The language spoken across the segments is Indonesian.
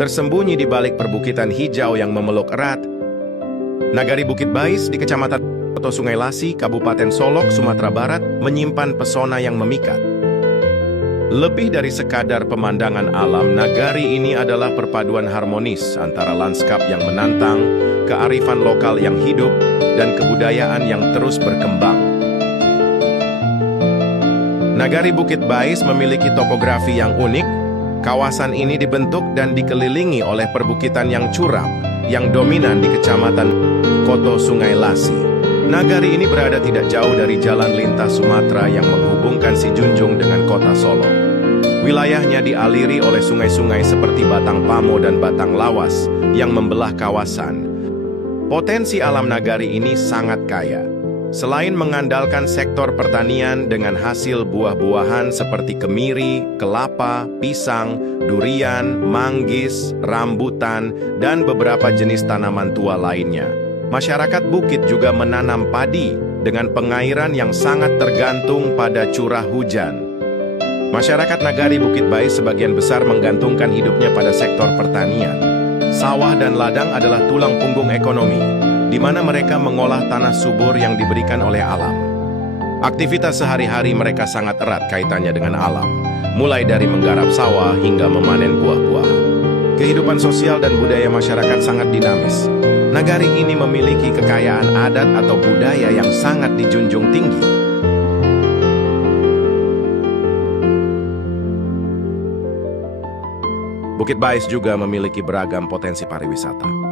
tersembunyi di balik perbukitan hijau yang memeluk erat. Nagari Bukit Bais di Kecamatan Koto Sungai Lasi, Kabupaten Solok, Sumatera Barat, menyimpan pesona yang memikat. Lebih dari sekadar pemandangan alam, nagari ini adalah perpaduan harmonis antara lanskap yang menantang, kearifan lokal yang hidup, dan kebudayaan yang terus berkembang. Nagari Bukit Bais memiliki topografi yang unik. Kawasan ini dibentuk dan dikelilingi oleh perbukitan yang curam, yang dominan di Kecamatan Koto Sungai Lasi. Nagari ini berada tidak jauh dari jalan lintas Sumatera yang menghubungkan Sijunjung dengan kota Solo. Wilayahnya dialiri oleh sungai-sungai seperti Batang Pamo dan Batang Lawas yang membelah kawasan. Potensi alam nagari ini sangat kaya. Selain mengandalkan sektor pertanian dengan hasil buah-buahan seperti kemiri, kelapa, pisang, durian, manggis, rambutan, dan beberapa jenis tanaman tua lainnya, masyarakat bukit juga menanam padi dengan pengairan yang sangat tergantung pada curah hujan. Masyarakat Nagari Bukit Bais sebagian besar menggantungkan hidupnya pada sektor pertanian. Sawah dan ladang adalah tulang punggung ekonomi, di mana mereka mengolah tanah subur yang diberikan oleh alam. Aktivitas sehari-hari mereka sangat erat kaitannya dengan alam, mulai dari menggarap sawah hingga memanen buah-buahan. Kehidupan sosial dan budaya masyarakat sangat dinamis. Nagari ini memiliki kekayaan adat atau budaya yang sangat dijunjung tinggi. Bukit Bais juga memiliki beragam potensi pariwisata.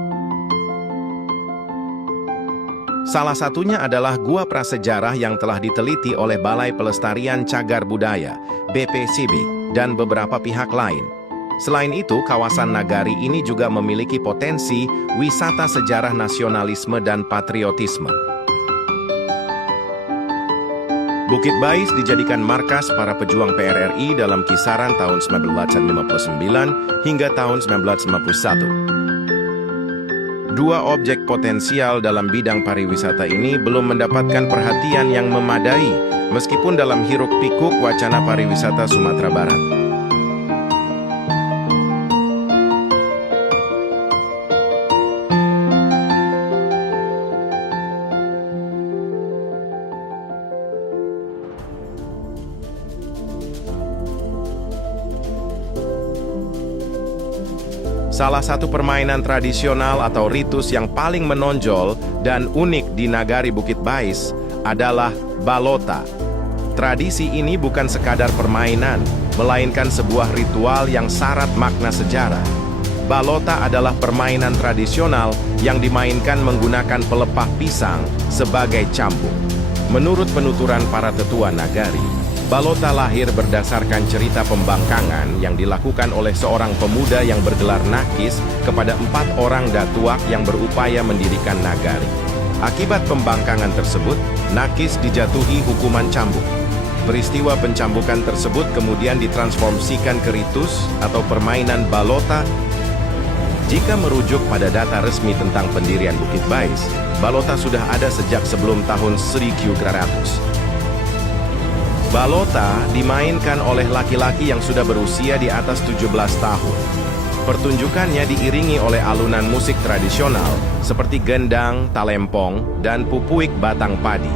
Salah satunya adalah gua prasejarah yang telah diteliti oleh Balai Pelestarian Cagar Budaya, BPCB, dan beberapa pihak lain. Selain itu, kawasan Nagari ini juga memiliki potensi wisata sejarah nasionalisme dan patriotisme. Bukit Bais dijadikan markas para pejuang PRRI dalam kisaran tahun 1959 hingga tahun 1951. Dua objek potensial dalam bidang pariwisata ini belum mendapatkan perhatian yang memadai, meskipun dalam hiruk-pikuk wacana pariwisata Sumatera Barat. Salah satu permainan tradisional atau ritus yang paling menonjol dan unik di Nagari Bukit Bais adalah balota. Tradisi ini bukan sekadar permainan, melainkan sebuah ritual yang syarat makna sejarah. Balota adalah permainan tradisional yang dimainkan menggunakan pelepah pisang sebagai cambuk. Menurut penuturan para tetua Nagari, balota lahir berdasarkan cerita pembangkangan yang dilakukan oleh seorang pemuda yang bergelar Nakis kepada 4 orang datuak yang berupaya mendirikan nagari. Akibat pembangkangan tersebut, Nakis dijatuhi hukuman cambuk. Peristiwa pencambukan tersebut kemudian ditransformasikan ke ritus atau permainan balota. Jika merujuk pada data resmi tentang pendirian Bukit Bais, balota sudah ada sejak sebelum tahun 1300. Balota dimainkan oleh laki-laki yang sudah berusia di atas 17 tahun. Pertunjukannya diiringi oleh alunan musik tradisional seperti gendang, talempong, dan pupuik batang padi.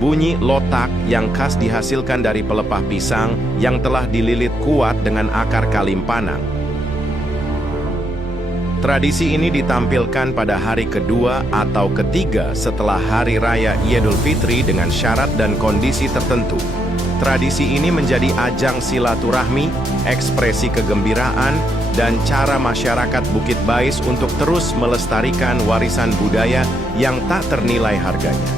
Bunyi lotak yang khas dihasilkan dari pelepah pisang yang telah dililit kuat dengan akar kalimpanang. Tradisi ini ditampilkan pada hari kedua atau ketiga setelah Hari Raya Idul Fitri dengan syarat dan kondisi tertentu. Tradisi ini menjadi ajang silaturahmi, ekspresi kegembiraan, dan cara masyarakat Bukit Bais untuk terus melestarikan warisan budaya yang tak ternilai harganya.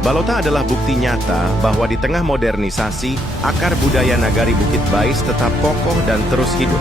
Balota adalah bukti nyata bahwa di tengah modernisasi, akar budaya Nagari Bukit Bais tetap kokoh dan terus hidup.